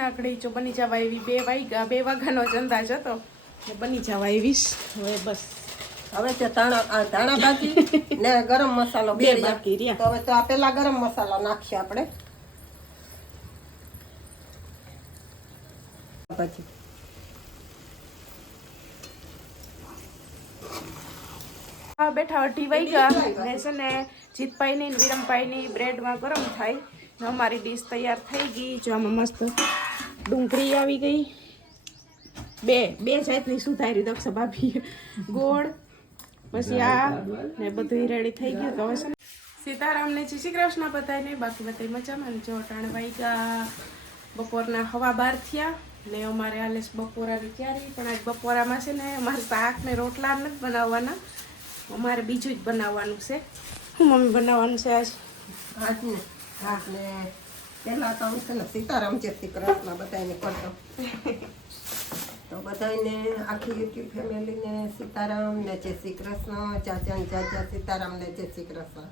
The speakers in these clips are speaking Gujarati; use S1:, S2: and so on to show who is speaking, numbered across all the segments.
S1: નાકડી જો બની જવા એવી બે વાગ્યા બે વાગ્યાનો જ અંદાજ હતો. ને બની જવા એવીશ હવે બસ.
S2: હવે તે ધાણા ધાણા બાકી ને ગરમ મસાલો બે
S1: બાકી રહ્યા.
S2: તો હવે તો આ પેલા ગરમ મસાલો નાખીએ આપણે.
S1: પછી બેઠા અઢી વાગ્યા. ને છે ને જીતભાઈની ની વિરમભાઈની બ્રેડમાં ગરમ થાય. અમારી ડીશ તૈયાર થઈ ગઈ. જો આમાં મસ્ત ડુંગળી આવી ગઈ. બે બે જાતની સુધારી દક્ષ ભાભી ગોળ. પછી આ ને બધું રેડી થઈ ગયું. તો હવે સીતારામને, જય શ્રી કૃષ્ણ બધાને બાકી બધા મજામાં જો અટાણ વાગ્યા બપોરના હવા બાર થયા ને અમારે હાલે બપોરાની તૈયારી. પણ આજ બપોરામાં છે ને અમારે શાક ને રોટલા નથી બનાવવાના. અમારે બીજું જ બનાવવાનું છે. શું મમ્મી બનાવવાનું છે આજ?
S2: હાથ ને પેલા તો હું છે ને સીતારામ જય શ્રી કૃષ્ણ બધાને કરતો. તો બધાને આખી યુટ્યુબ ફેમિલીને સીતારામ ને જય શ્રી કૃષ્ણ ચાચા ને ચાચા સીતારામ ને જય શ્રી કૃષ્ણ.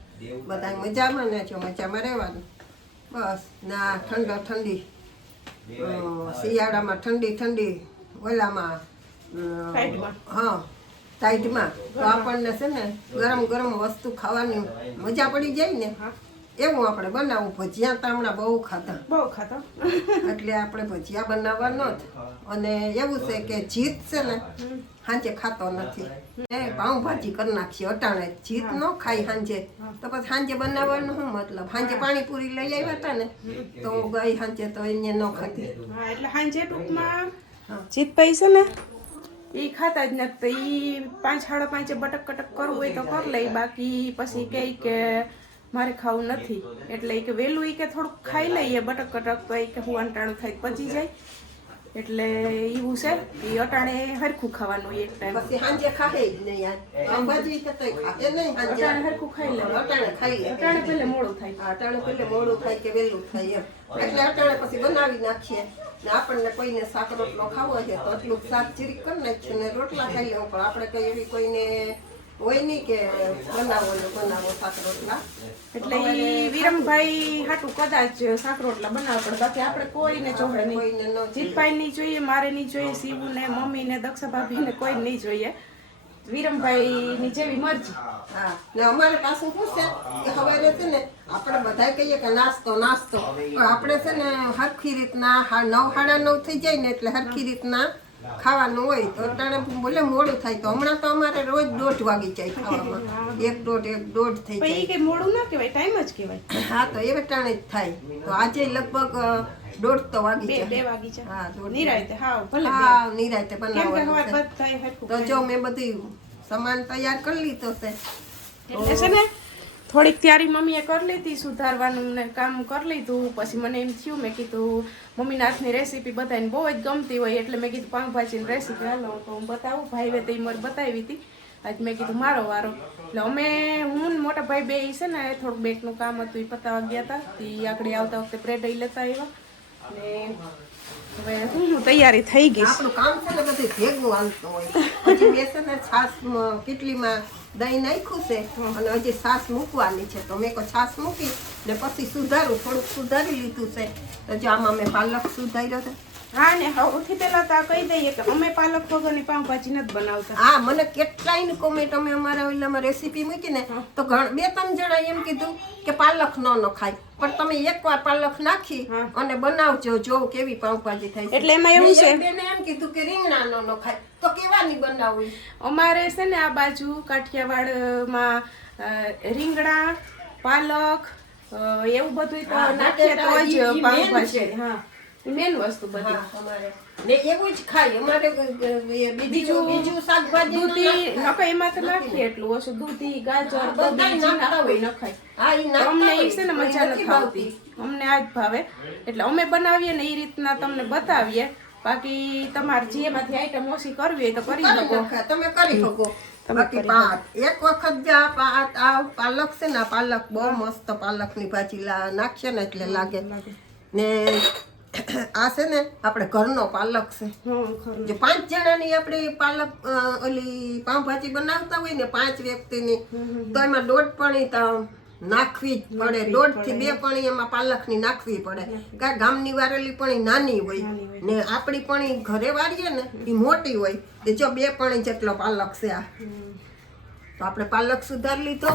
S2: બધા મજામાં ને જો મજામાં રહેવાનું? બસ ના ઠંડો ઠંડી. શિયાળામાં ઠંડી ઠંડી ઓલામાં. હા ટાઈટમાં તો આપણને છે ને ગરમ ગરમ વસ્તુ ખાવાની મજા પડી જાય ને?
S1: હા.
S2: એવું આપણે બનાવવું ભજીયા તો હમણાં બહુ ખાધા.
S1: બહુ ખાતા
S2: એટલે આપણે ભજીયા બનાવવાનો જ. અને એવું છે કે જીત છે ને સાંજે ખાતો નથી. એ પાઉંભાજી કરી નાખીએ અટાણે. જીત ન ખાઈ સાંજે તો પછી સાંજે બનાવવાનું શું મતલબ? સાંજે પાણીપુરી લઈ આવ્યા હતા ને તો ગઈ સાંજે તો એને ન ખાધી.
S1: એટલે સાંજે ટૂંકમાં જીતભાઈ છે ને? એ ખાતા જ નથી. એ પાંચ સાડા પાંચે બટક કટક કરવું હોય તો કરી લે. બાકી પછી કહે કે મારે ખાવું નથી. એટલે કે વહેલું એ કે થોડુંક ખાઈ લઈએ બટક કટક તો એ કે હું અંટાણું થાય પચી જાય. એટલે એવું છે. એ અટાણે હરખું ખાવાનું એક ટાઈમ.
S2: પછી સાંજે ખાહે જ નહીં કે તોય ખાહે નહીં
S1: અટાણે
S2: સાંજે
S1: હરખું ખાઈ લે.
S2: અટાણે ખાઈ લે.
S1: અટાણે પહેલે મોડું થાય.
S2: અટાણે પહેલે મોડું થાય કે વહેલું થાય એમ. એટલે અટાણે પછી બનાવી નાખીએ. ને આપણને કોઈને શાક રોટલો ખાવો છે તો એટલું શાક ચીરી કરી નાખીએ ને રોટલા ખાઈ લેવું પણ. આપણે કઈ એવી કોઈને હોય નહીં કે બનાવો ને બનાવો શાક રોટલા
S1: એટલે વિરમભાઈ હાટું કદાચ શાક રોટલા બનાવે પણ બાકી આપણે કોઈને જોડે નહીં. જીતભાઈ નહીં જોઈએ મારે નહીં જોઈએ શિવુ ને મમ્મી ને દક્ષા ભાભી ને કોઈ નહીં જોઈએ. વિરમભાઈ ની જેવી મરજી.
S2: હા ને અમારે પાસે શું છે? કે સવારે છે ને આપણે બધા કહીએ કે નાસ્તો નાસ્તો. પણ આપણે છે ને હરખી રીતના હા નવ સાડા નવ થઈ જાય ને એટલે હરખી રીતના ખાવાનું હોય તો અટાણે ભલે મોડું થાય તો હમણાં તો અમારે રોજ દોઢ વાગી જાય ખાવામાં. એક દોઢ એક દોઢ થઈ જાય.
S1: કે મોડું ના કહેવાય ટાઈમ જ કહેવાય.
S2: હા તો એ ટાણે જ થાય. તો આજે લગભગ દોઢ તો વાગી
S1: જાય. બે વાગી જાય.
S2: હા દોઢ
S1: નિરાયતે હા ભલે
S2: હા
S1: કે
S2: બનાવવાનું તો જો મેં બધી સામાન તૈયાર કરી લીધો છે.
S1: એટલે છે ને થોડીક તૈયારી મમ્મીએ કરી લીધી, સુધારવાનું ને કામ કરી લીધું. પછી મને એમ થયું, મેં કીધું મમ્મીના હાથની રેસીપી બધાને બહુ જ ગમતી હોય. એટલે મેં કીધું, પાઉંભાજીની રેસીપી હાલો, તો હું બતાવું. ભાઈ તે મારે બતાવી હતી. આજ મેં કીધું, મારો વારો. એટલે અમે, હું મોટા ભાઈ બે છે ને, થોડુંક બેકનું કામ હતું એ પતાવા ગયા હતા તે આગળ આવતા વખતે બ્રેડ લઈ લેતા આવ્યા. ને હવે હું તૈયારી થઈ ગઈ.
S2: આપણું કામ છે ને બધું ભેગું હાલતું હોય. પછી બેસે ને છાસ કેટલીમાં દહીં નાખ્યું છે અને હજી છાસ મૂકવાની છે. તો મેં છાસ મૂકી ને પછી સુધારું, થોડુંક સુધારી લીધું છે. તો જો આમાં મેં પાલક સુધાર્યો છે.
S1: હા ને સૌથી પહેલા તો આ કહી દઈએ કે અમે પાલક વગરની પાઉંભાજી નથી બનાવતા.
S2: હા મને કેટલાય કોમેન્ટ અમે અમારા ઓલામાં રેસીપી મૂકી ને તો ઘણ બે ત્રણ જણા એમ કીધું કે પાલક ન નખાય. પણ તમે એકવાર પાલક નાખી અને બનાવજો જો કેવી પાઉંભાજી થાય
S1: એટલે એમાં એવું છે.
S2: બેને એમ કીધું કે રીંગણા ન નખાય. તો કેવાની બનાવવી
S1: અમારે છે ને આ બાજુ કાઠિયાવાડમાં રીંગણા પાલક એવું બધું તો નાખીએ તો જ પાઉંભાજી. હા. મેન વસ્તુ બધી.
S2: ને એવું જ ખાય. અમારે બીજું બીજું શાકભાજી
S1: દૂધી. નખાય એમાં તો નાખીએ એટલું. ઓછું દૂધી ગાજર કોબી
S2: નાખતા હોય.
S1: નખાય
S2: હા, ઈ
S1: તો અમને એ છે ને મજા
S2: નથી
S1: આવતી. અમને આ જ ભાવે. એટલે અમે બનાવીએ ને એ રીતના તમને બતાવીએ. બાકી તમારે જે એમાંથી આઈટમ ઓછી કરવી હોય તો કરી શકો.
S2: તમે કરી શકો.
S1: તમે
S2: બાકી પાક. એક વખત જે આ પાલક છે ને પાલક બહુ મસ્ત પાલકની ભાજી લા- નાખીએ ને એટલે લાગે. ને આ છે ને આપણે ઘરનો પાલક છે. જો પાંચ જણાની આપણે પાલક ઓલી પાઉંભાજી બનાવતા હોય ને પાંચ વ્યક્તિની તો એમાં દોઢ પાણી તો નાખવી જ પડે. દોઢથી બે પણી એમાં પાલકની નાખવી પડે. કારણ ગામની વારેલી પાણી નાની હોય ને આપણી પાણી ઘરે વાળીએ ને એ મોટી હોય. તે જો બે પણી જેટલો પાલક છે આ. તો આપણે પાલક સુધાર લીધો.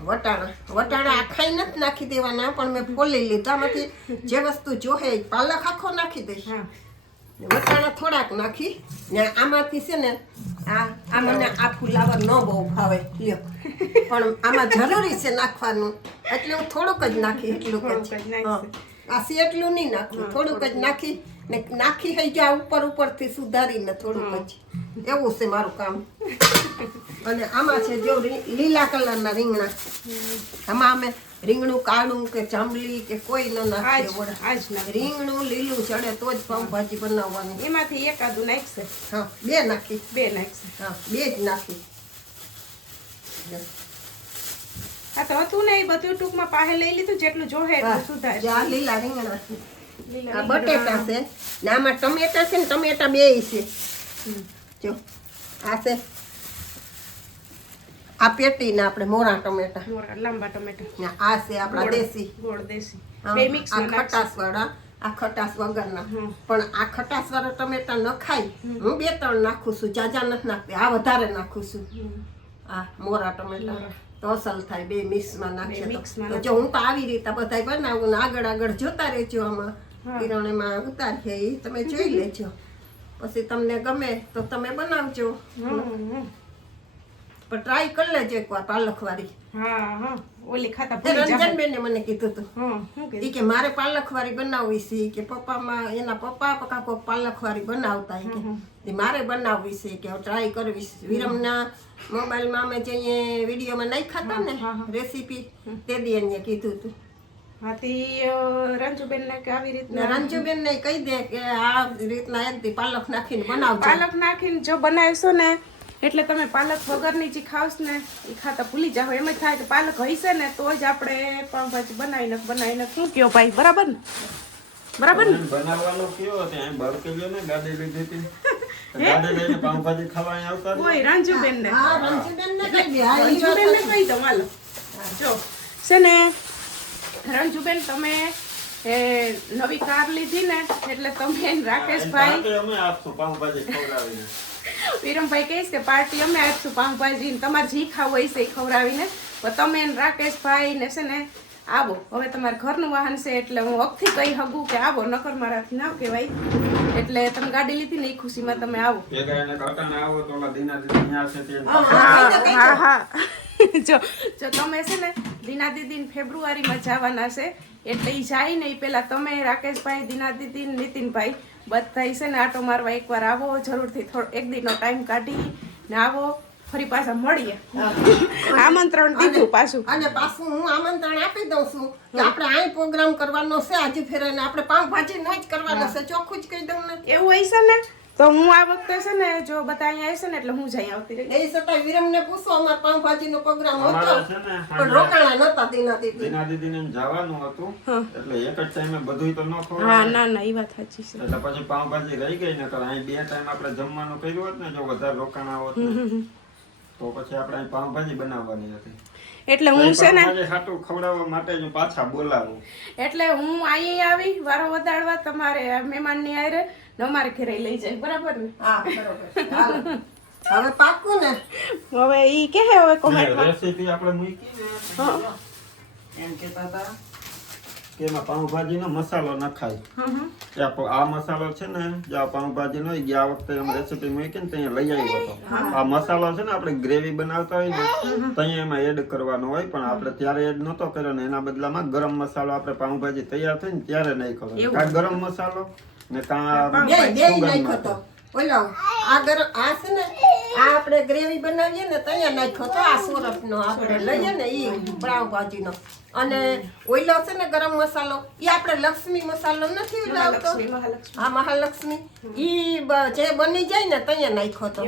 S2: વટાણા. વટાણા આખા નથી નાખી દેવાના પણ મેં ફોલી લીધા. માંથી જે વસ્તુ જોહે પાલક આખો નાખી દઈશ. વટાણા થોડાક નાખી ને આમાંથી છે ને આ આ મને આ ફુલાવર ન બહુ ભાવે. લ્યો. પણ આમાં જરૂરી છે નાખવાનું. એટલે હું થોડુંક જ નાખી એટલું જ. આ સી એટલું નહીં નાખવું થોડુંક જ નાખી ને નાખી હઈ ગયા ઉપર ઉપરથી સુધારીને થોડુંક જ. એવું છે મારું કામ. અને આમાં છે જો લીલા કલરના રીંગણા. આમાં અમે રીંગણું કાળું કે જાંબલી કે કોઈ ન વડા. રીંગણું લીલું ચડે તો જ પાઉંભાજી બનાવવાની.
S1: એમાંથી એકાદું નાખશે.
S2: હા બે નાખી.
S1: બે નાખશે.
S2: હા બે જ નાખી.
S1: આ તો હતું ને એ બધું ટૂંકમાં પાસે લઈ લીધું જેટલું જોહે સુધાર
S2: લીલા રીંગણા. છે આ બટેટા છે ને આમાં ટમેટા છે ને ટમેટા બે છે. જો આ છે. આ પેટી ને આપણે મોરા ટમેટા.
S1: મોરા લાંબા ટમેટા.
S2: આ છે આપણા દેશી.
S1: ગોળ દેશી. બે મિક્સ
S2: આ ખટાસ વાળા આ ખટાસ વગરના. પણ આ ખટાસ વાળા ટમેટા ન ખાઈ હું બે ત્રણ નાખું છું જાજા નથી નાખતી આ વધારે નાખું છું. આ મોરા ટમેટા. તો અસલ થાય બે મિક્સમાં.
S1: મિક્સમાં
S2: જો હું તો આવી રીતે બધાય બનાવું આગળ આગળ જોતા રહેજો આમાં. કિરણેમાં ઉતારીએ ઈ તમે જોઈ લેજો. પછી તમને ગમે તો તમે બનાવજો. પણ ટ્રાય કરી લેજો એકવાર પાલક વાળી. રંજનબેને મને કીધું હતું. ઈ કે મારે પાલકવાળી બનાવવી છે. કે પપ્પામાં એના પપ્પા પકા કોક પાલકવાળી બનાવતા કે. મારે બનાવવી છે. કે ટ્રાય કરવી વિરમના મોબાઈલમાં અમે જઈએ વિડીયોમાં નહીં ખાતા ને રેસીપી તે દી કીધું હતું.
S1: હાથી રંજુબેન ને કે આવી રીતના
S2: રંજુબેન ને કહી દે કે આ રીતના પાલક નાખીને બનાવજો.
S1: પાલક નાખીને જો બનાવશો ને એટલે તમે પાલક વગરની જે ખાવશ ને એ ખાતા ભૂલી જાઓ. એમ જ થાય કે પાલક હશે ને તો જ આપણે પાઉંભાજી બનાવીને બનાવીને શું કયો ભાઈ? બરાબર ને? બરાબર ને?
S3: બનાવવાનો કયો તે બળકે ગયો ને ગાડી લીધી હતી. ગાડી લઈને પાઉંભાજી ખાવા આવતા
S1: કોઈ રંજુબેન ને
S2: હા રંજુબેન ને કહી દે.
S1: રંજુબેન ને કહી દઉં માલ જો. છે ને રંજુબેન તમે એ નવી કાર લીધી ને એટલે તમે રાકેશભાઈ
S3: અમે આપશું પાઉંભાજી ખવડાવીને.
S1: વિરમભાઈ કહીશ કે પાર્ટી અમે આપશું પાઉંભાજી તમારે જી ખાવું હોય છે એ ખવડાવીને. તો તમે ને રાકેશભાઈ ને છે ને આવો. હવે તમારે ઘરનું વાહન છે એટલે હું અખથી કહી હગું કે આવો નકર મારાથી ના કહેવાય. એટલે તમે ગાડી લીધી ને એ ખુશીમાં તમે આવો.
S3: આવો તો ઓલા દીના દીદી ન્યા છે તે
S1: હા. હા હા. જો જો તમે છે ને દીના દીદી ફેબ્રુઆરીમાં જવાના છે. એટલે એ જાય ને પેલા પહેલાં તમે રાકેશભાઈ દીના દીદી નીતિનભાઈ બધા છે ને આટો મારવા એકવાર આવો. જરૂરથી થોડો એક દિનનો ટાઈમ કાઢી ને આવો. ફરી પાછા મળીએ. આમંત્રણ દીધું પાછું.
S2: અને પાછું હું આમંત્રણ આપી દઉં છું કે આપણે આ પ્રોગ્રામ કરવાનો છે આજે ફેરાને. આપણે પાઉંભાજી નો જ કરવાનો છે. ચોખ્ખું જ કહી દઉં ને.
S1: એવું હોય છે ને? તો હું આ વખતે છે ને જો બધા અહીંયા આવશે ને એટલે હું જઈ આવતી રહી
S2: એ છતાં વિરમને પૂછો અમાર પાઉંભાજી નો પ્રોગ્રામ હતો
S3: ને
S2: પણ રોકાણા નતા દીના દીદી.
S3: દીના દીદી ને જવાનું હતું. એટલે એક જ ટાઈમે બધું તો ન
S1: હા ના ના એ વાત સાચી છે.
S3: એટલે પછી પાઉંભાજી રહી ગઈ ને કર અહીં બે ટાઈમ આપણે જમવાનું કર્યું હોત ને જો વધારે રોકાણા હોત તો પછી આપણે અહીં પાઉભાજી બનાવવાની હતી.
S1: એટલે હું છે ને
S3: હાટું ખવડાવવા માટે જ હું પાછા બોલાવું.
S1: એટલે હું અહીં આવી વારો વધારવા તમારે મહેમાનની આરે ને અમારે ઘરે લઈ જાય બરાબર ને?
S2: હા બરાબર. હાલો. હવે પાકું ને?
S1: હવે ઈ કે હવે કોમેન્ટમાં
S3: રેસીપી આપણે મૂકી ને એમ કહેતા હતા? કે એમાં પાઉંભાજીનો મસાલો નખાય. આ આ મસાલો છે ને જે આ પાઉંભાજીનો ગયા વખતે એમ રેસીપી મૂકી ને ત્યાં લઈ આવ્યો હતો. આ મસાલો છે ને આપણે ગ્રેવી બનાવતા હોય ને ત્યાં એમાં એડ કરવાનો હોય પણ આપણે ત્યારે એડ નહોતો કર્યો ને એના બદલામાં ગરમ મસાલો આપણે પાઉંભાજી તૈયાર થઈ ને ત્યારે નહીં કરવાનો ગરમ મસાલો ને
S2: બે બે નાખ્યો. તો. બોલો આ ગરમ આ છે ને આ આપણે ગ્રેવી બનાવીએ ને ત્યાં નાખ્યો તો આ સુરતનો આપણે લઈએ ને ઈ પાવભાજીનો અને ઓઈલો છે ને ગરમ મસાલો એ આપણે લક્ષ્મી મસાલો નથી લાવતો
S1: હા મહાલક્ષ્મી.
S2: આ મહાલક્ષ્મી. ઈ બ- જે બની જાય ને ત્યાં નાખ્યો તો.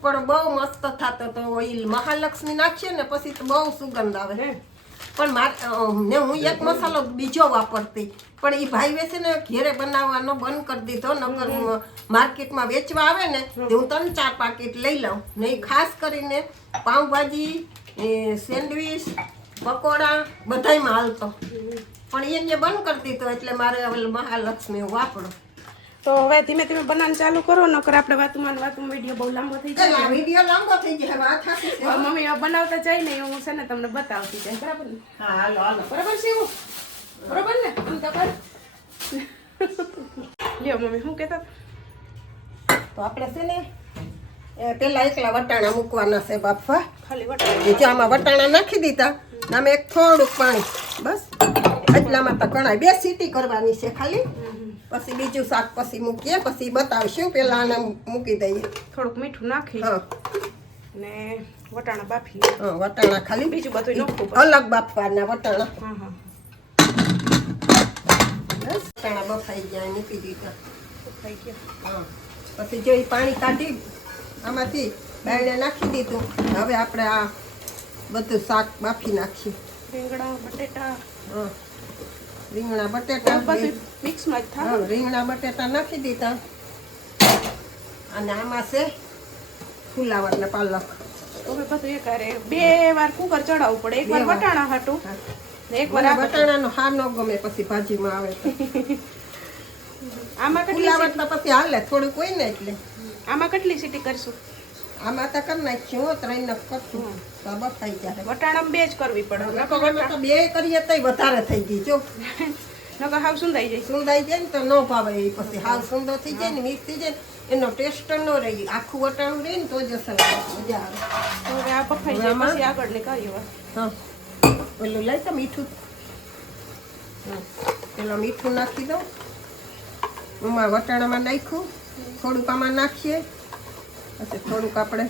S2: પણ બહુ મસ્ત થતો તો ઓઈલ. મહાલક્ષ્મી નાખીએ ને પછી તો બહુ સુગંધ આવે. પણ મારે હું એક મસાલો બીજો વાપરતી. પણ એ ભાઈ વેસે ને ઘેરે બનાવવાનો બંધ કરી દીધો, નકર માર્કેટમાં વેચવા આવે ને હું ત્રણ ચાર પાકીટ લઈ લઉં. ને ખાસ કરીને પાઉંભાજી સેન્ડવીચ, પકોડા, બધાયમાં હાલતો. પણ એને બંધ કરી દીધો, એટલે મારે હવે મહાલક્ષ્મી વાપરો.
S1: તો હવે ધીમે ધીમે બનાવવાનું ચાલુ કરો નકર આપણે વાતુમાં વાતુમાં વીડિયો બહુ લાંબો થઈ જાય.
S2: વીડિયો લાંબો થઈ જાય. હવે
S1: મમ્મી બનાવતા જાય ને હું છે ને તમને બતાવતી જાય. બરાબર ને?
S2: હા હાલો હાલો.
S1: બરાબર છે એવું? બરાબર ને? આમ તો કર. લ્યો મમ્મી શું કહેતા
S2: તો આપણે છે ને પેલા એકલા વટાણા મૂકવાના છે બાફવા
S1: ખાલી વટાણા.
S2: આમાં વટાણા નાખી દીધા આમાં એક થોડુંક પાણી બસ. એટલામાં તો કણાય બે સીટી કરવાની છે ખાલી. પછી બીજું શાક પછી મૂકીએ પછી બતાવશું પેલા આને મૂકી દઈએ.
S1: થોડુંક મીઠું નાખી
S2: હા.
S1: ને વટાણા બાફી
S2: હા વટાણા ખાલી.
S1: બીજું બધું નાખવું.
S2: અલગ બાફવાના વટાણા.
S1: હા હા.
S2: બસ વટાણા બફાઈ ગયા મૂકી દીધા
S1: ગયો.
S2: હા. પછી જો પાણી કાઢી આમાંથી બાયણે નાખી દીધું. હવે આપણે આ બધું શાક બાફી નાખીએ.
S1: રીંગણા બટેટા.
S2: હા. રીંગણા બટેટા
S1: મિક્સમાં જ થાય
S2: રીંગણા બટેટા નાખી દીધા. અને આમાં છે ફુલાવર ને પાલક.
S1: તો એક બે વાર કુકર ચડાવવું પડે. એક વાર વટાણા હાટું
S2: હા.
S1: એક વાર.
S2: બટાણાનો હાર ન ગમે પછી ભાજીમાં આવે
S1: આમાં કેટલી
S2: ફુલાવર પછી હાલે થોડુંક હોય ને એટલે.
S1: આમાં કેટલી સીટી કરશું?
S2: આમાં તો કરી નાખ્યું ત્રણ નખ કરશું. તો બફાઈ જાય.
S1: વટાણામાં બે જ કરવી પડે.
S2: તો બે કરીએ તોય વધારે થઈ ગઈ જો.
S1: નકર હાવ સુંદાઈ જાય.
S2: સુંદાઈ જાય ને તો ન ભાવે એ પછી. હાવ સુંદર થઈ જાય ને મિક્સ થઈ જાય એનો ટેસ્ટ ન રહે. આખું વટાણું રહે ને તો જ અસર મજા આવે.
S1: હવે આ બફાઈ જાય પછી આગળની કરીએ
S2: હા. પેલું લઈ તો મીઠું. હા. પેલા મીઠું નાખી દઉં. એમાં વટાણામાં નાખ્યું. થોડુંક આમાં નાખીએ. પછી થોડુંક આપણે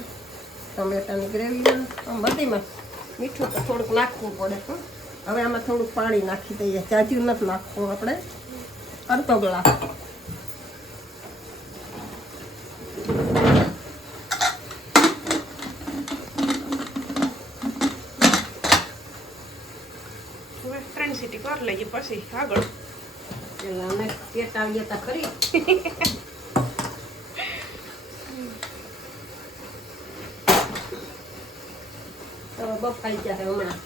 S2: ટમેટાની ગ્રેવીમાં બધીમાં મીઠું તો થોડુંક નાખવું પડે હં. હવે આમાં થોડુંક પાણી નાખી દઈએ. જાજુ નથી નાખવું આપણે. અડધો ગ્લાસ.
S1: હવે ત્રણ સીટી કરી લઈએ પછી આગળ.
S2: પેલા અમે પેટાવીએ તા ખરી. બફાઈ જાય હમણાં.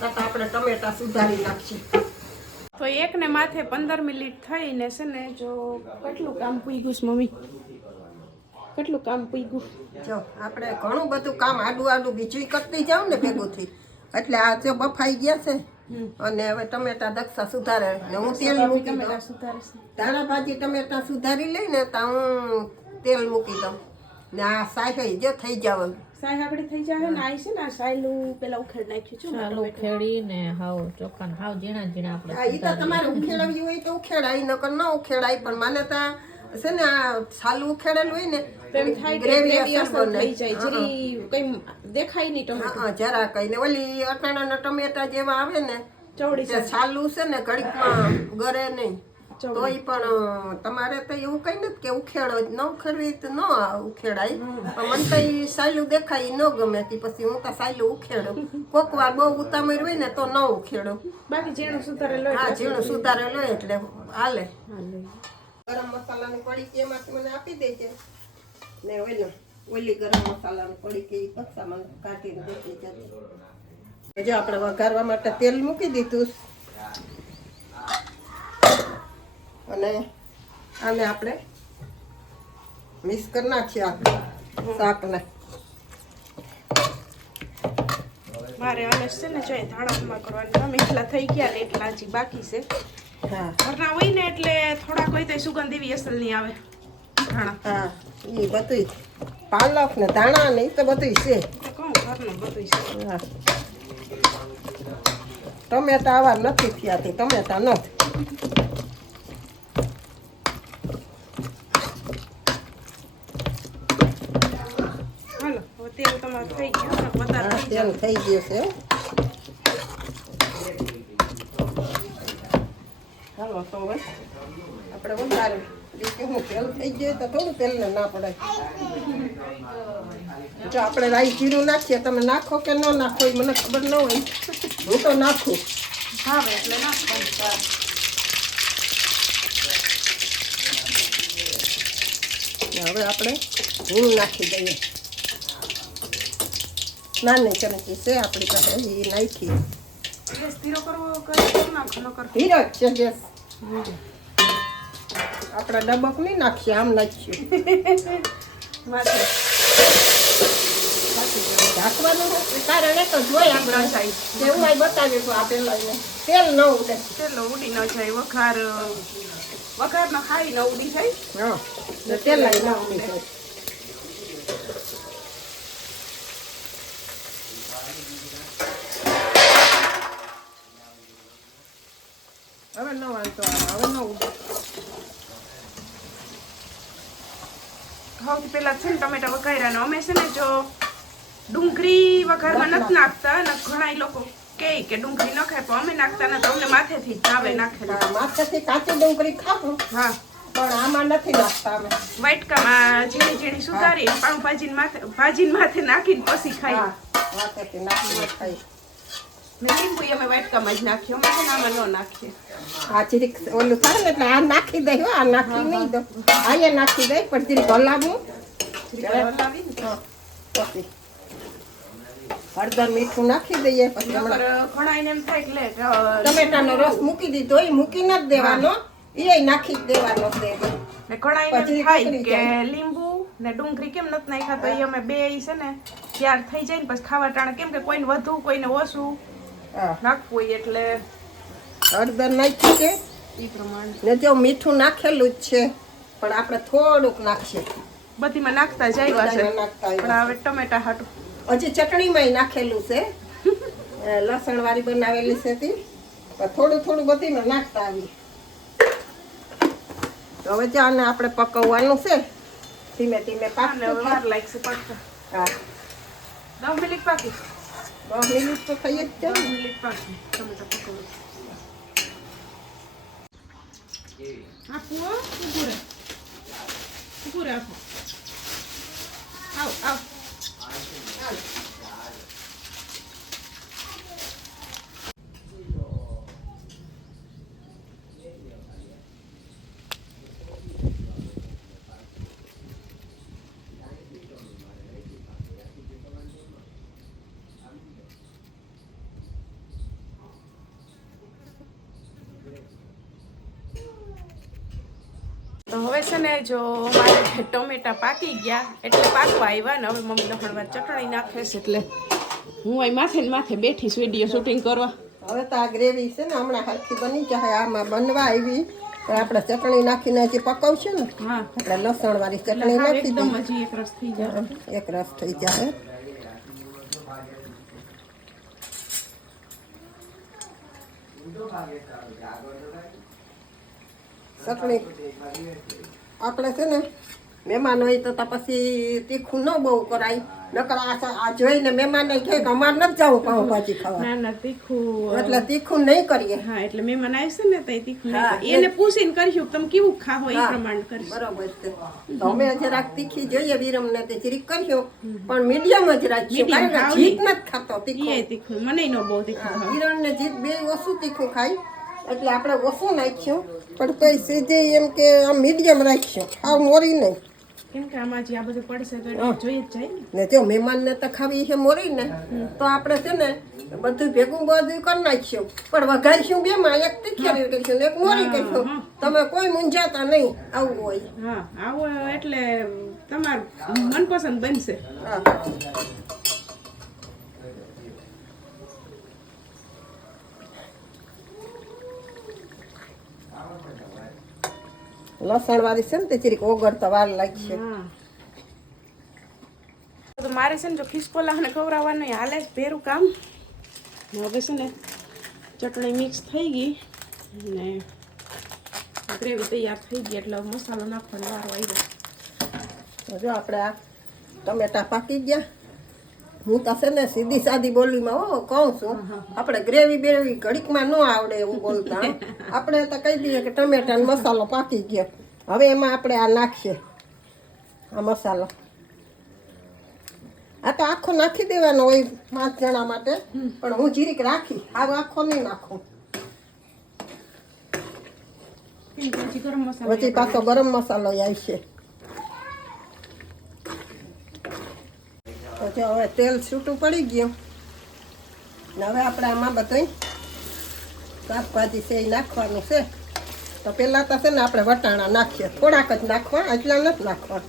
S2: તો આપણે ટમેટા સુધારી નાખીએ
S1: તો એક ને માથે પંદર મિનિટ થઈને છે ને જો કેટલું કામ પૂગ્યું છે મમ્મી? કેટલું કામ પૂગ્યું?
S2: જો આપણે ઘણું બધું કામ આડું આડું બીજું કરતી જાવ ને ભેગું થઈ. એટલે આ જો બફાઈ ગયા છે અને હવે ટમેટા દક્ષા સુધારે. હું તેલ મૂકી દઉં. ધાણા ભાજી ટમેટા સુધારી લઈને તો હું તેલ મૂકી દઉં. ને આ સાહેબ જો થઈ જાવ
S1: સાય આગળ થઈ જાય ને આઈ છે ને આ સાયલું પેલા ઉખેડ નાખ્યું છે ને
S4: ચાલુ ખેડી ને હાવ ચોખ્ખા હાવ ઝીણા ઝીણા આપણે
S2: હા ઈ તો તમારે ઉખેડવી હોય તો ઉખેડાય નકર ન ઉખેડાય પણ મને તો છે ને આ સાલું ઉખેડેલું હોય ને
S1: થઈ જાય જરી કઈ દેખાય નહીં ટમેટા.
S2: હા જરા કઈ ને ઓલી અટાણાના ટમેટા જેવા આવે ને છાલું છે ને ઘડીકમાં ગરે નહીં. તોય પણ તમારે તો એવું કઈ નથી કે ઉખેડો જ ન ઉખેડવી તો ન ઉખેડાય. પણ મને તો સાયલું દેખાય ન ગમે તી. પછી હું તો સાયલું ઉખેડું. કોક વાર બહુ ઉતામળ હોય ને તો ન ઉખેડું.
S1: બાકી ઝીણું સુધારેલો
S2: હા ઝીણું સુધારેલો એટલે હાલે. ગરમ મસાલાની પડી એમાંથી મને આપી દેજે. ને ઓલો ઓલી ગરમ મસાલાની પડી કે ઈ પક્ષા મને કાઢીને દેતી જતી હજુ આપણે વઘારવા માટે તેલ મૂકી દીધું. અને આને આપણે મિક્સ કરી નાખીએ આ શાકને.
S1: મારે અને છે ને જોઈએ ધાણામાં કરવાની અમે એટલા થઈ ગયા ને એટલા હજી બાકી છે.
S2: હા.
S1: ઘરના હોય ને એટલે થોડાક હોય તો સુગંધ એવી અસલ નહીં આવે. ધાણા.
S2: હા એ બધું પાલક ને ધાણા ને એ તો બધું છે.
S1: કહું ઘરનું બધું છે?
S2: હા. ટમેટા આવા નથી થયા તે ટમેટા નથી
S1: હાલો હવે તેલ તમારું થઈ ગયું ને વધારે
S2: હા
S1: થઈ જાય
S2: તેલ થઈ ગયું છે હો. હાલો તો આપણે વધારે હું તેલ થઈ ગયું તો થોડું તેલને ના પડે જો આપણે રાઈ જીરું નાખીએ તમે નાખો કે ન નાખો એ મને ખબર ન હોય. હું તો નાખું.
S1: એટલે
S2: હવે આપણે હિંગ નાખી દઈએ. નાની ચમચી છે આપણી પાસે એ નાખી. ધીરજ છે ગેસ. આપણે ડબક નહીં નાખીએ આમ નાખીએ. ઢાંકવાનું કારણ તો જોઈ આપણા
S1: સાઈડ જાય
S2: કેવું આય બતાવ્યું હતું આ પેલા તેલ ન ઉડે.
S1: તેલ ઉડી ન જાય વખાર વખાર ન ખાઈ ન ઉડી જાય.
S2: હા તેલ ન ઉડી જાય. હવે ન વાંધો આવે હવે ન ઉડે
S1: સૌથી પહેલા છે ને ટમેટા વઘાર્યા અમે છે ને જો ડુંગળી વઘારમાં નથી નાખતા ને ઘણા લોકો કે કે ડુંગળી ન ખાય પણ અમે નાખતા ને તો અમને માથેથી જ ભાવે નાખેલું
S2: માથેથી કાચી ડુંગળી ખાવું
S1: હા
S2: પણ આમાં નથી નાખતા અમે
S1: વાટકામાં ઝીણી ઝીણી સુધારી પાઉં ભાજીને માથે ભાજીને માથે નાખીને પછી ખાઈ
S2: માથેથી નાખીને ખાઈ
S1: લીંબુ અમે વાટકામાં જ નાખીએ અમે છે આમાં ન નાખીએ.
S2: આ જીરીક ઓલું થાય ને એટલે આ નાખી દઈ આ નાખી નહીં દો આ નાખી દઈ પણ જીરીક હલાવું.
S1: જીરીક વાર હલાવીને
S2: હા પછી હળદર મીઠું નાખી દઈએ પછી
S1: ઘણા એને એમ થાય કે
S2: ટમેટાનો રસ મૂકી દીધો એ મૂકી જ દેવાનો. એ નાખી જ દેવાનો
S1: ને કે લીંબુ ને ડુંગળી કેમ નથી નાખ્યા? તો એ અમે બે છે ને ત્યાર થઈ જાય ને પછી ખાવા ટાણે કેમ કે કોઈને વધુ કોઈને ઓછું. નાખવું એટલે
S2: હળદર નાખી છે
S1: એ પ્રમાણે.
S2: ને જો મીઠું નાખેલું જ છે પણ આપણે થોડુંક નાખીએ.
S1: બધીમાં નાખતા જાય છે.
S2: બધામાં
S1: પણ હવે ટમેટા હાટું.
S2: હજી ચટણીમાં નાખેલું છે. લસણ વાળી બનાવેલી છે તી. થોડું થોડું બધીમાં નાખતા આવી તો હવે જો આને આપણે પકવવાનું છે. ધીમે ધીમે થાય.
S1: વાર લાગશે પાકતા.
S2: હા.
S1: દસ મિનિટ પાકી
S2: દસ મિનિટ તો થઈ જ ને.
S1: મિનિટ પાકી ટમેટા પકવું આપું ઊભું રહે ઊભું રહે આપો આવ આવ હવે છે ને જો મારે ટમેટા પાકી ગયા એટલે પાકવા આવ્યા ને હવે મમ્મી હળવા ચટણી નાખે છે. એટલે હું અહીં માથે ને માથે બેઠીશ વીડિયો શૂટિંગ કરવા.
S2: હવે તો આ ગ્રેવી છે ને હમણાં હરખી બની જાય આમાં બનવા આવી પણ આપણે ચટણી નાખીને હજી પકવશું ને
S1: હા.
S2: એટલે લસણ વાળી ચટણી નાખી
S1: એકદમ
S2: દઈએ
S1: એક રસ થઈ જાય.
S2: એક રસ થઈ જાય. ચટણી. આપણે છે ને મહેમાન હોય તો પછી તીખું ન બહુ કરાય. નકર આ જોઈને મહેમાન કહે કે અમારે નથી જવું પાઉંભાજી ખાવા.
S1: ના ના તીખું
S2: એટલે તીખું નહીં કરીએ.
S1: હા એટલે મહેમાન આવશે ને તો તીખું. એને પૂછીને કરીશું તમે કેવું ખાવો એ પ્રમાણે કરીશું.
S2: બરોબર છે. અમે જરાક તીખી જોઈએ વિરમને તે જરીક કર્યો પણ મીડિયમ જ રાખીશું કારણ કે જીત નથી ખાતો તીખું.
S1: તીખું મને ન બહુ તીખું
S2: વિરમ ને જીત બે ઓછું તીખું ખાય. એટલે આપણે ઓછું નાખ્યું. પણ તોય સીધે એમ કે આમ મીડિયમ રાખ્યું. આવ મોરી નહીં.
S1: કેમ કે આમાં જે આ બધું પડશે તો એટલે જ જાય ને
S2: જો મહેમાનને તો ખાવી છે મોરી ને તો આપણે છે ને બધું ભેગું બધું કરી નાખ્યું. પણ વઘારશું બે માં એક તીખી કરીશું ને એક મોરી કરીશું. તમે કોઈ મૂંઝાતા નહીં આવું હોય.
S1: હા આવો એટલે તમારું મનપસંદ બનશે.
S2: હા. લસણ વાળી છે ને તે જરીક ઓગળતા વાર લાગશે.
S1: તો મારે છે ને જો ખિસકોલાને ખવડાવવાનું એ હાલે ભેરું કામ. હવે છે ને ચટણી મિક્સ થઈ ગઈ. ને ગ્રેવી તૈયાર થઈ ગઈ એટલે મસાલો નાખવાનો વારો આવ્યો.
S2: જો આપણે આ ટમેટા પાકી ગયા. હું તો છે ને સીધી સાદી બોલીમાં હો કહું છું. આપણે ગ્રેવી બેવી ઘડીકમાં ન આવડે એવું બોલતા આપણે તો કહી દઈએ કે ટમેટાનો મસાલો પાકી ગયો. હવે એમાં આપણે આ નાખીએ આ મસાલો. આ તો આખો નાખી દેવાનો હોય પાંચ જણા માટે પણ હું જીરીક રાખી આવો આખો નહીં નાખું. પછી પાછો ગરમ મસાલો આવશે. જો હવે તેલ છૂટું પડી ગયું. હવે આપણે આમાં બધું શાકભાજી છે એ નાખવાનું છે. તો પહેલાં તો છે ને આપણે વટાણા નાખીએ. થોડાક જ નાખવા, એટલા નથી નાખવા.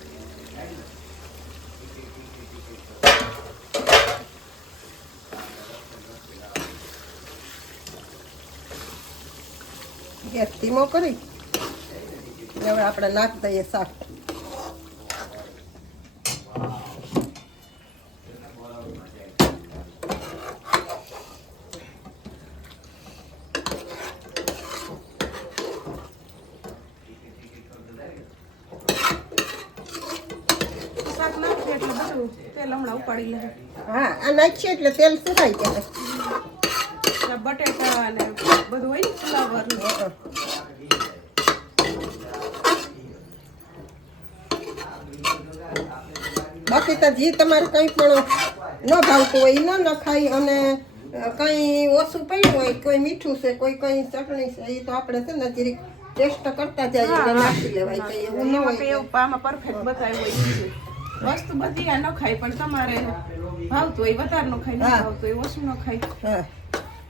S2: ગેસ ધીમો કરી હવે આપણે નાખ દઈએ શાક
S1: નાખીએ એટલે બધું તેલ હમણાં ઉપાડી લે
S2: હા આ નાખીએ એટલે તેલ સુકાઈ જાય.
S1: બટેટા અને બધું હોય ને ફ્લાવર ને.
S2: બાકી તો જે તમારે કંઈ પણ ન ભાવતું હોય એ ન નખાય અને કંઈ ઓછું પડ્યું હોય કોઈ મીઠું છે કોઈ કંઈ ચટણી છે એ તો આપણે છે ને જરીક ટેસ્ટ કરતા જઈએ નાખી લેવાય એવું ન હોય
S1: એવું પરફેક્ટ બતાવ્યું હોય વસ્તુ બધી આ ન ખાય પણ તમારે ભાવતું હોય વધારે ન ખાય ન. ભાવતું હોય ઓછું ન ખાય.
S2: હા.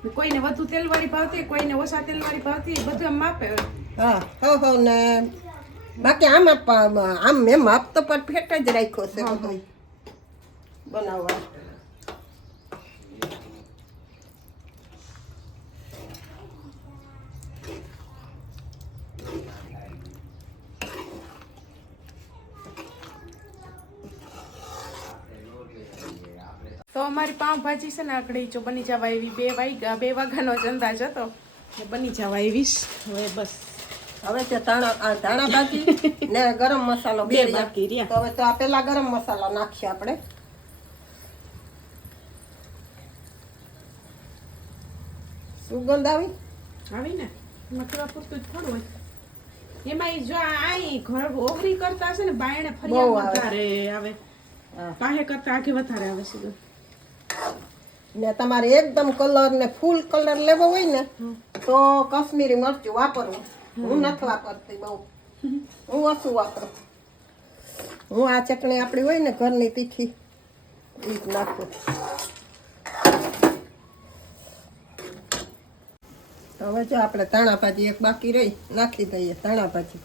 S1: કોઈને વધુ તેલવાળી ભાવતી કોઈને ઓછા તેલવાળી ભાવતી બધું આમ માપે.
S2: હા હો હો ને બાકી આમ આપ આમ મેં માપ તો ફેટ જ રાખ્યો છે બનાવવા.
S1: અમારી પાઉંભાજી છે ને આકડી જો બની જવા એવી બે વાગ્યા બે વાગ્યાનો જ અંદાજ હતો બની જવા એવીશ હવે બસ.
S2: હવે તે ધાણા આ ધાણા ભાજી ને ગરમ મસાલો બે
S1: બાકી રહ્યા.
S2: તો હવે તો આ પેલા ગરમ મસાલો નાખીએ આપણે. સુગંધ આવી?
S1: આવી ને? એમાં પૂરતું જ થોડું હોય. એમાં જો આ ઘર ઓગરી કરતા હશે ને બાયણે
S2: ફરી
S1: વધારે આવે. પાહે કરતા આગે વધારે આવે છે
S2: ને તમારે એકદમ કલર ને ફૂલ કલર લેવો હોય ને, તો કાશ્મીરી મરચું વાપરવું. હું નથી વાપરતી બહુ. હું ઓછું વાપરું. હું આ ચટણી આપણી હોય ને ઘરની તીખી એ જ નાખું. હવે જો આપણે ધાણા ભાજી એક બાકી રહી, નાખી દઈએ ધાણા ભાજી.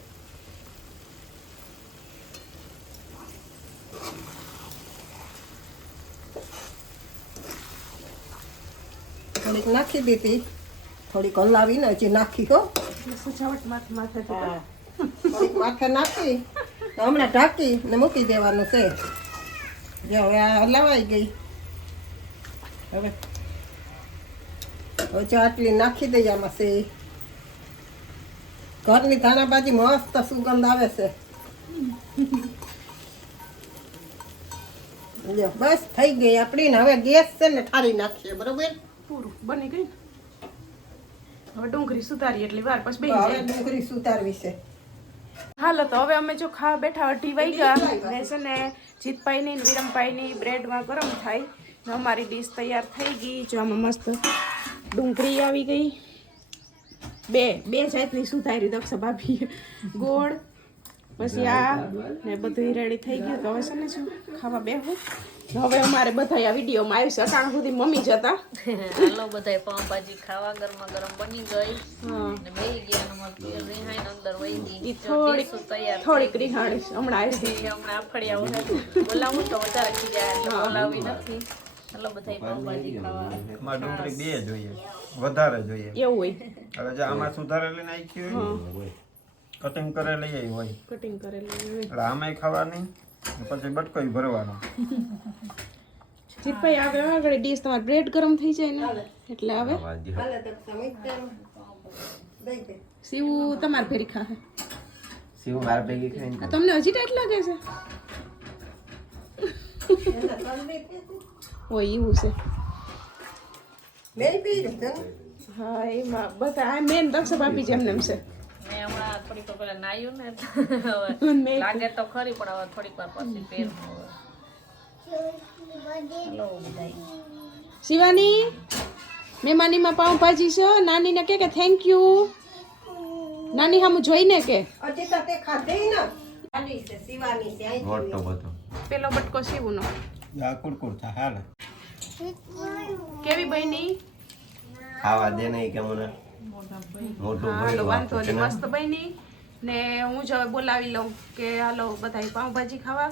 S2: થોડીક નાખી દીધી. થોડીક હલાવીને હજી નાખી, હો.
S1: માથે
S2: નાખી. હમણાં ઢાંકી ને મૂકી દેવાનું છે. જો હવે આ હલાવાઈ ગઈ. હવે. હવે જો આટલી નાખી દઈએ આમાં છે. ઘરની ધાણાભાજી મસ્ત સુગંધ આવે છે. બસ થઈ ગઈ આપણી ને હવે ગેસ છે ને ઠારી નાખીએ, બરોબર?
S1: પૂરું. બની ગઈ હવે ડુંગળી સુધારી એટલી વાર પછી બે
S2: હવે ડુંગળી સુધારવી છે.
S1: હાલો તો હવે અમે જો ખાવા બેઠા અઢી વાગ્યા
S2: ગયા. વાગ્યા.
S1: ને છે ને જીતભાઈની ને વિરમભાઈની બ્રેડમાં ગરમ થાય. અમારી ડીશ તૈયાર થઈ ગઈ. જો આમાં મસ્ત ડુંગળી આવી ગઈ. બે બે જાતની સુધારી. દક્ષા ભાભી ગોળ પછી આ ને બધું રેડી થઈ ગયું. તો હવે છે ને શું? ખાવા બેહું. હવે અમારે બધા આ વિડીયોમાં આવી છે. અટાણ સુધી મમ્મી હતા.
S4: હાલો બધાય પાઉંભાજી ખાવા. ગરમા ગરમ બની ગઈ. ને બેહી ગયા ને અમાર અંદર વહી ગઈ.
S1: થોડીક
S4: તૈયાર
S1: થોડીક રિહાણી છે. હમણાં આવી છે
S4: હમણાં અફળિયા હોય બોલાવું તો વધારે ખીજાય જાય બોલાવી નથી. હાલો બધાય પાઉંભાજી ખાવા.
S3: એમાં ડુંગળી બે જોઈએ. વધારે જોઈએ.
S1: એવું હોય.
S3: હવે જો આમાં સુધારેલી નાખી હોય કટિંગ કરેલી હોય.
S1: કટિંગ કરેલી હોય.
S3: એટલે આમાંય ખાવાની પછી બટકોય ભરવાનો.
S1: જીતભાઈ આવે આગળ ડીશ તમારે બ્રેડ ગરમ થઈ જાય ને? એટલે આવે? સીવું તમારે ફેરી ખાહે
S5: શિવ માર ભેગી ખાઈને
S1: તમને હજી ટાઈટ લાગે છે? હોય એવું છે.
S2: મેં પી
S1: હા એમાં બધા આ મેન દક્ષ બાપી જેમ નેમ છે.
S4: થોડીક વાર પહેલા નાયું ને હવે લાગે તો ખરી પણ હવે થોડીક વાર પછી પહેરું
S1: શિવાની મહેમાનીમાં પાઉંભાજી છે. નાનીને કે કે થેન્ક યુ નાની સામું જોઈને કે.
S2: ને.
S1: પેલો બટકો
S3: કુરકુર થા હાલે.
S1: કેવી બહેની
S5: ખાવા દે નહીં કે મને?
S1: હાલો વાંધો નહીં મસ્ત બની. ને હું જ હવે બોલાવી લઉં કે હાલો બધાય પાઉંભાજી ખાવા?